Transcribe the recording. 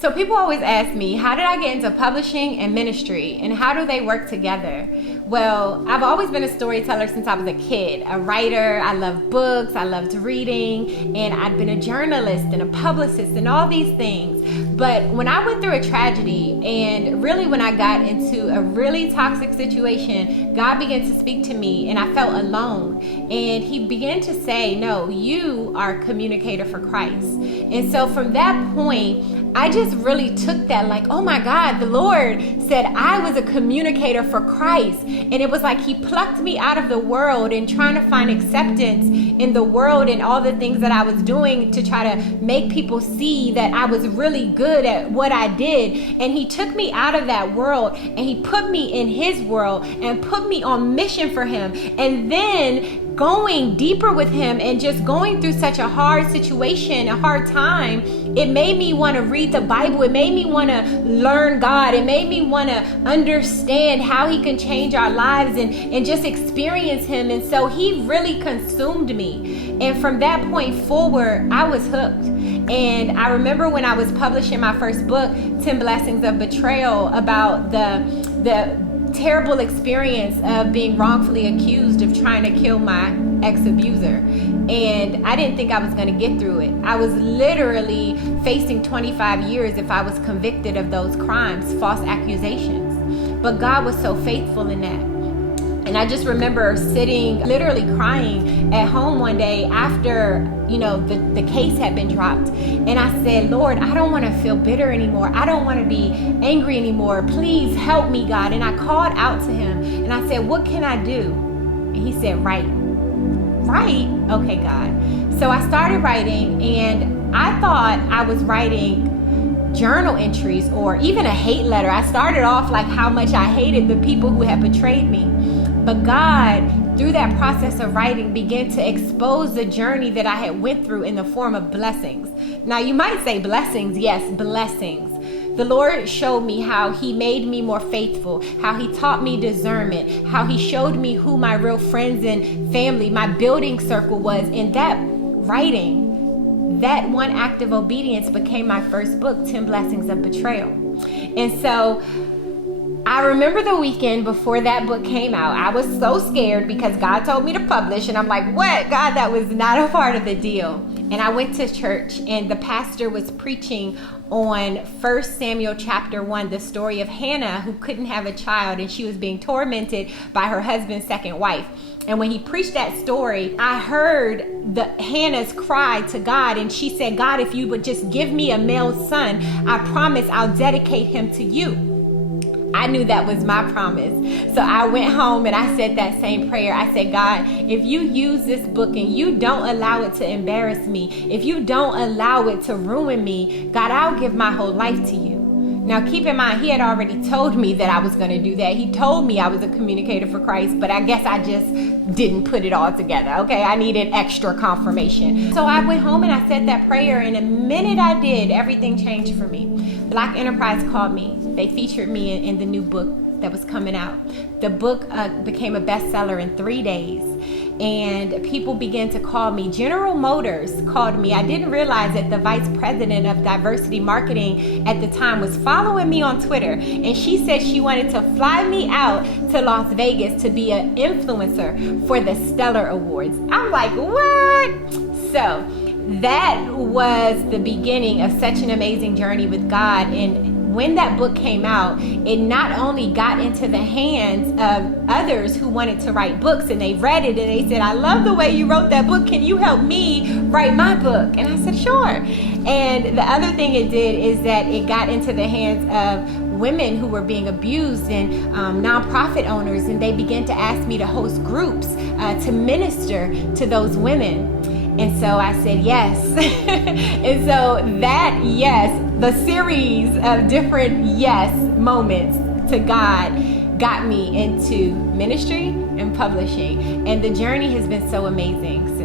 So people always ask me, how did I get into publishing and ministry, and how do they work together? Well, I've always been a storyteller since I was a kid, a writer. I loved books, I loved reading, and I'd been a journalist and a publicist and all these things. But when I went through a tragedy, and really when I got into a really toxic situation, God began to speak to me, and I felt alone. And he began to say, no, you are a communicator for Christ. And so from that point, I just really took that like, oh my God, the Lord said I was a communicator for Christ. And it was like he plucked me out of the world and trying to find acceptance in the world and all the things that I was doing to try to make people see that I was really good at what I did. And he took me out of that world and he put me in his world and put me on mission for him. And then going deeper with him and just going through such a hard situation, a hard time, it made me want to read the Bible. It made me want to learn God. It made me want to understand how he can change our lives and just experience him. And so he really consumed me. And from that point forward, I was hooked. And I remember when I was publishing my first book, 10 Blessings of Betrayal, about the terrible experience of being wrongfully accused of trying to kill my ex-abuser. And I didn't think I was going to get through it. I was literally facing 25 years if I was convicted of those crimes, false accusations. But God was so faithful in that. And I just remember sitting, literally crying at home one day after, the case had been dropped. And I said, Lord, I don't want to feel bitter anymore. I don't want to be angry anymore. Please help me, God. And I called out to him and I said, what can I do? And he said, write. Write? Okay, God. So I started writing, and I thought I was writing journal entries or even a hate letter. I started off like how much I hated the people who had betrayed me. But God, through that process of writing, began to expose the journey that I had went through in the form of blessings. Now you might say blessings. Yes, blessings. The Lord showed me how he made me more faithful, how he taught me discernment, how he showed me who my real friends and family, my building circle was. In that writing, that one act of obedience became my first book, 10 Blessings of Betrayal. And so I remember the weekend before that book came out, I was so scared because God told me to publish. And I'm like, what? God, that was not a part of the deal. And I went to church and the pastor was preaching on 1 Samuel chapter 1, the story of Hannah, who couldn't have a child and she was being tormented by her husband's second wife. And when he preached that story, I heard Hannah's cry to God. And she said, God, if you would just give me a male son, I promise I'll dedicate him to you. I knew that was my promise. So I went home and I said that same prayer. I said, God, if you use this book and you don't allow it to embarrass me, if you don't allow it to ruin me, God, I'll give my whole life to you. Now, keep in mind, he had already told me that I was going to do that. He told me I was a communicator for Christ, but I guess I just didn't put it all together. Okay, I needed extra confirmation. So I went home and I said that prayer, and the minute I did, everything changed for me. Black Enterprise called me. They featured me in the new book that was coming out. The book became a bestseller in 3 days. And people began to call me. General Motors called me. I didn't realize that the vice president of diversity marketing at the time was following me on Twitter. And she said she wanted to fly me out to Las Vegas to be an influencer for the Stellar Awards. I'm like, what? So that was the beginning of such an amazing journey with God. And when that book came out, it not only got into the hands of others who wanted to write books, and they read it and they said, I love the way you wrote that book. Can you help me write my book? And I said, sure. And the other thing it did is that it got into the hands of women who were being abused and nonprofit owners, and they began to ask me to host groups to minister to those women. And so I said yes. And so that yes, the series of different yes moments to God got me into ministry and publishing. And the journey has been so amazing.